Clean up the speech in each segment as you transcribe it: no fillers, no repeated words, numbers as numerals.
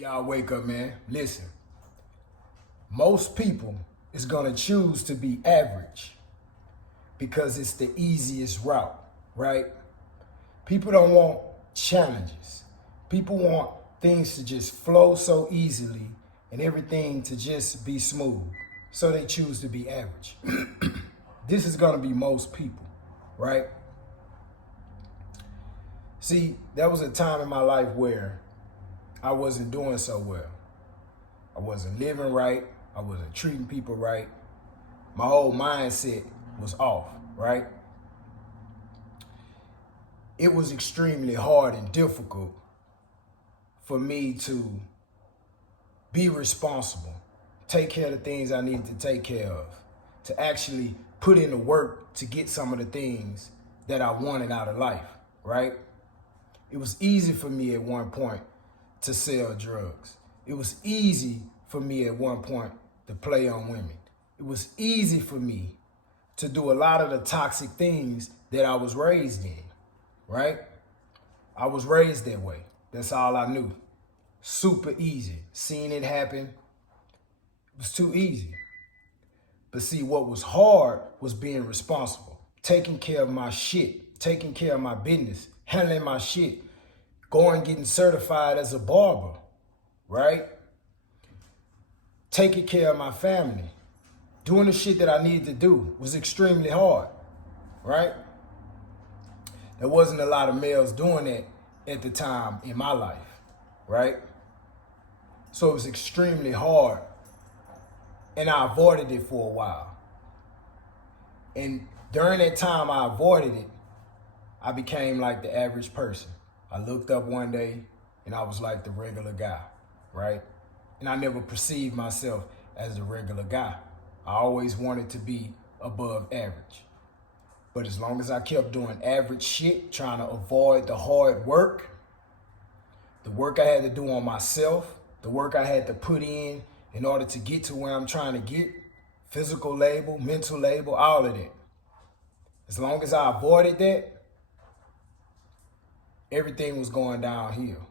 Y'all wake up, man. Listen, most people is gonna choose to be average because it's the easiest route, right? People don't want challenges. People want things to just flow so easily and everything to just be smooth. So they choose to be average. This is gonna be most people, right? See, there was a time in my life where I wasn't doing so well. I wasn't living right. I wasn't treating people right. My whole mindset was off, right? It was extremely hard and difficult for me to be responsible, take care of the things I needed to take care of, to actually put in the work to get some of the things that I wanted out of life, right? It was easy for me at one point to sell drugs. It was easy for me at one point to play on women. It was easy for me to do a lot of the toxic things that I was raised in, right? I was raised that way. That's all I knew. Super easy. Seeing it happen, it was too easy. But see, what was hard was being responsible, taking care of my shit, taking care of my business, handling my shit, going getting certified as a barber, right? Taking care of my family, doing the shit that I needed to do was extremely hard, right? There wasn't a lot of males doing that at the time in my life, right? So it was extremely hard, and I avoided it for a while. And during that time I avoided it, I became like the average person. I looked up one day and I was like the regular guy, right? And I never perceived myself as the regular guy. I always wanted to be above average. But as long as I kept doing average shit, trying to avoid the hard work, the work I had to do on myself, the work I had to put in order to get to where I'm trying to get, physical labor, mental labor, all of that. As long as I avoided that, everything was going downhill.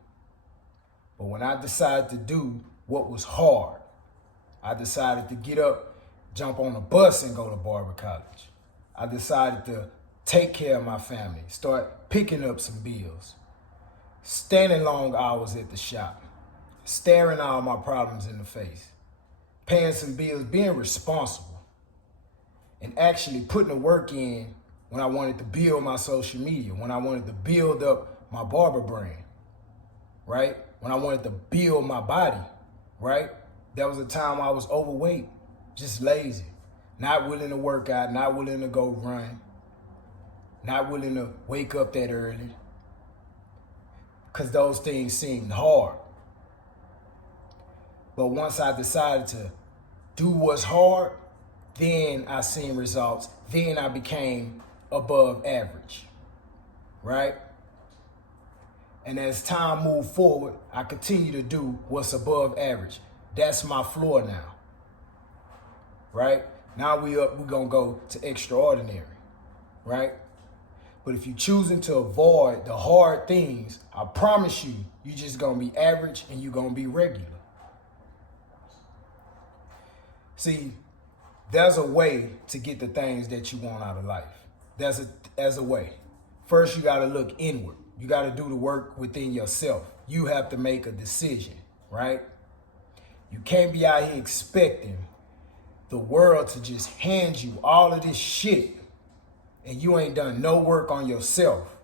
But when I decided to do what was hard, I decided to get up, jump on a bus and go to barber college. I decided to take care of my family, start picking up some bills, standing long hours at the shop, staring all my problems in the face, paying some bills, being responsible, and actually putting the work in when I wanted to build my social media, when I wanted to build up my barber brand, right? When I wanted to build my body, right? There was a time I was overweight, just lazy, not willing to work out, not willing to go run, not willing to wake up that early, because those things seemed hard. But once I decided to do what's hard, then I seen results. Then I became above average, right? And as time moved forward, I continue to do what's above average. That's my floor now, right? Now we're gonna go to extraordinary, right? But if you're choosing to avoid the hard things, I promise you, you're just gonna be average and you're gonna be regular. See, there's a way to get the things that you want out of life. There's a way. First, you gotta look inward. You gotta do the work within yourself. You have to make a decision, right? You can't be out here expecting the world to just hand you all of this shit and you ain't done no work on yourself.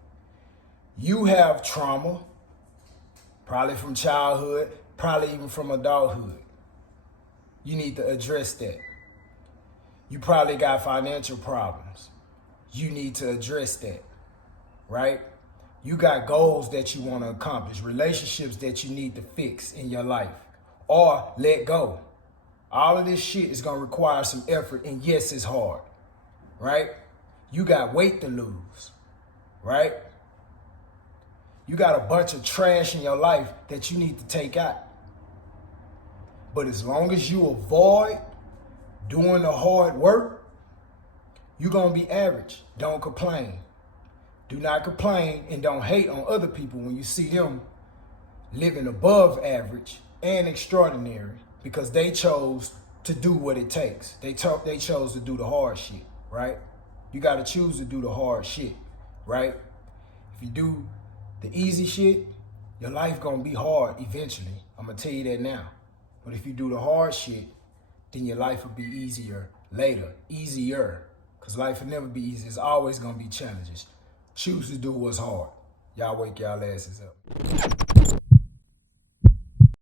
You have trauma, probably from childhood, probably even from adulthood. You need to address that. You probably got financial problems. You need to address that, right? You got goals that you want to accomplish, relationships that you need to fix in your life or let go. All of this shit is going to require some effort, and yes, it's hard, right? You got weight to lose, right? You got a bunch of trash in your life that you need to take out. But as long as you avoid doing the hard work, you're going to be average. Don't complain. Do not complain and don't hate on other people when you see them living above average and extraordinary because they chose to do what it takes. They chose to do the hard shit, right? You got to choose to do the hard shit, right? If you do the easy shit, your life gonna be hard eventually. I'm gonna tell you that now. But if you do the hard shit, then your life will be easier later. Easier. Because life will never be easy. It's always gonna be challenges. Choose to do what's hard. Y'all wake y'all asses up.